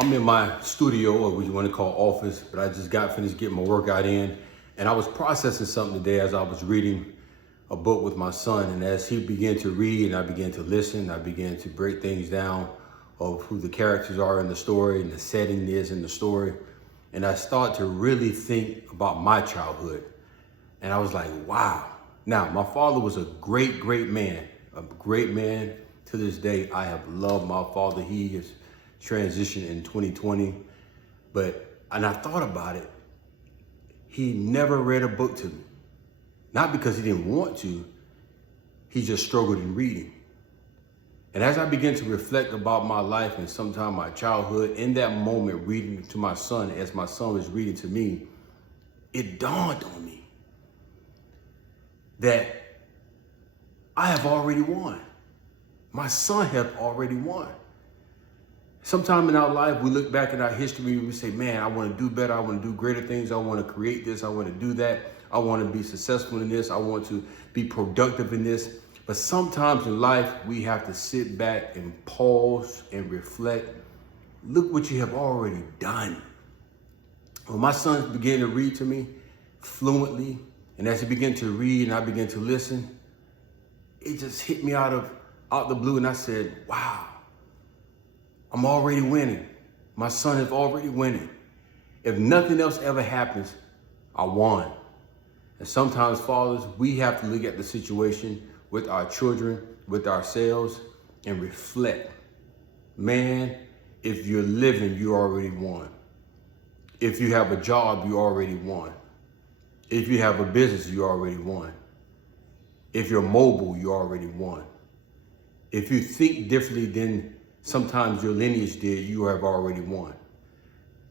I'm in my studio, or what you want to call office, but I just got finished getting my workout in. And I was processing something today as I was reading a book with my son. And as he began to read and I began to listen, I began to break things down of who the characters are in the story and the setting is in the story. And I started to really think about my childhood. And I was like, wow. Now, my father was a great, great man, a great man. To this day, I have loved my father. He has transitioned in 2020. And I thought about it. He never read a book to me. Not because he didn't want to, he just struggled in reading. And as I began to reflect about my life and sometimes my childhood, in that moment reading to my son, as my son was reading to me, it dawned on me that I have already won. My son has already won. Sometime in our life, we look back at our history and we say, man, I want to do better. I want to do greater things. I want to create this. I want to do that. I want to be successful in this. I want to be productive in this. But sometimes in life, we have to sit back and pause and reflect. Look what you have already done. When my son began to read to me fluently, and as he began to read and I began to listen, it just hit me out the blue. And I said, wow, I'm already winning. My son is already winning. If nothing else ever happens, I won. And sometimes, fathers, we have to look at the situation with our children, with ourselves, and reflect. Man, if you're living, you already won. If you have a job, you already won. If you have a business, you already won. If you're mobile, you already won. If you think differently than sometimes your lineage did, you have already won.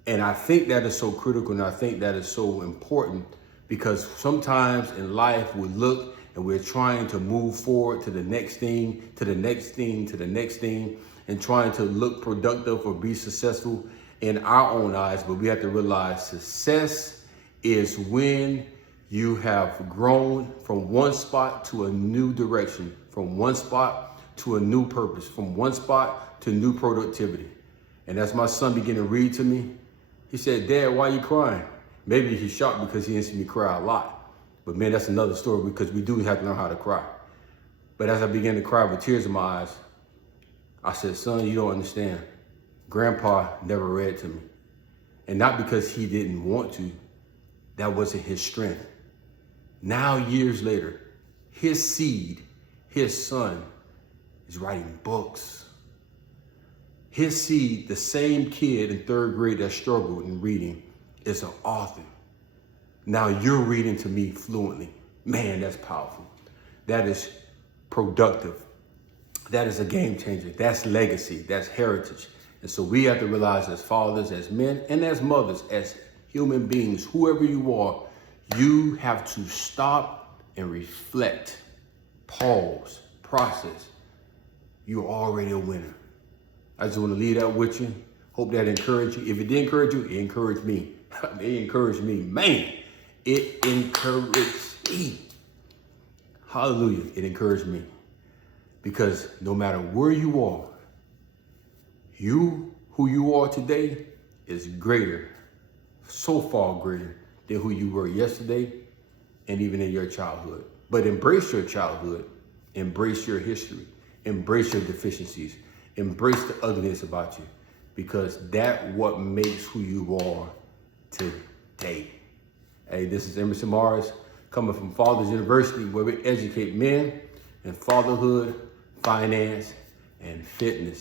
And I think that is so critical, and I think that is so important, because sometimes in life we look and we're trying to move forward to the next thing, to the next thing, to the next thing, and trying to look productive or be successful in our own eyes. But we have to realize success is when you have grown from one spot to a new direction, from one spot to a new purpose, from one spot to new productivity. And as my son began to read to me, he said, Dad, why are you crying? Maybe he's shocked because he didn't see me cry a lot. But man, that's another story, because we do have to learn how to cry. But as I began to cry with tears in my eyes, I said, son, you don't understand. Grandpa never read to me. And not because he didn't want to, that wasn't his strength. Now, years later, his seed, his son, is writing books. His seed, the same kid in third grade that struggled in reading, is an author. Now you're reading to me fluently. Man, that's powerful. That is productive. That is a game changer. That's legacy. That's heritage. And so we have to realize, as fathers, as men, and as mothers, as human beings, whoever you are, you have to stop and reflect, pause, process. You're already a winner. I just want to leave that with you. Hope that encouraged you. If it did encourage you, it encouraged me. It encouraged me. Man, it encouraged me. Hallelujah. It encouraged me. Because no matter where you are, who you are today is greater, so far greater than who you were yesterday and even in your childhood. But embrace your childhood. Embrace your history. Embrace your deficiencies. Embrace the ugliness about you, because that's what makes who you are today. Hey, this is Emerson Morris, coming from Fathers University, where we educate men in fatherhood, finance, and fitness.